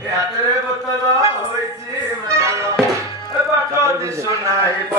ହାତରେ ବୋତଲ ହୋଇଛି ମାତାଲ ଏ ବାଟ ଦିଶୁ ନାହିଁ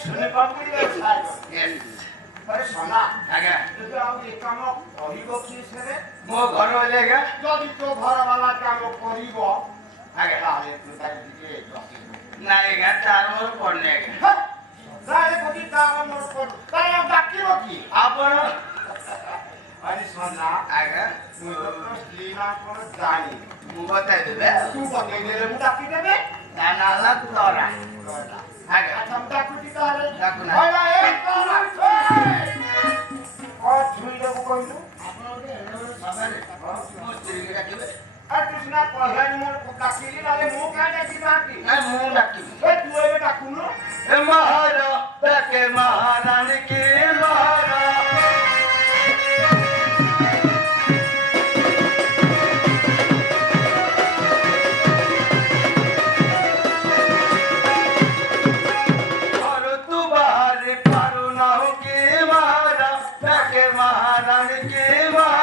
सुने बाबू ये यस अरे सोना आगे तो आप एक काम करिबो कि से मो घर हो जाएगा जदि तो घर वाला काम करिबो आगे ताले तू ताई दिके नहीं गा तार मोर पड़ने गा जाले कदी तार मोर पड़ ताई अब डाकिबो की आपण अरे सोना आगे तू तो लीना कोन जानी मु बताई देबे तू बतई दे मु डाकी देबे ना ना ला तोरा आगे अच्छा हम डाकुटी तारे डाकू ना ओला एक तारा और छुई देबो कहिलु सगरे मो स्त्री के डाकिबे आ कृष्णा कहलाई मोर डाकिली लाले मु का डाकी बाकी ना मु डाकिबे ए तू एबे डाकुनो ए महारा बेके महारानी की महारा महारानी के महारा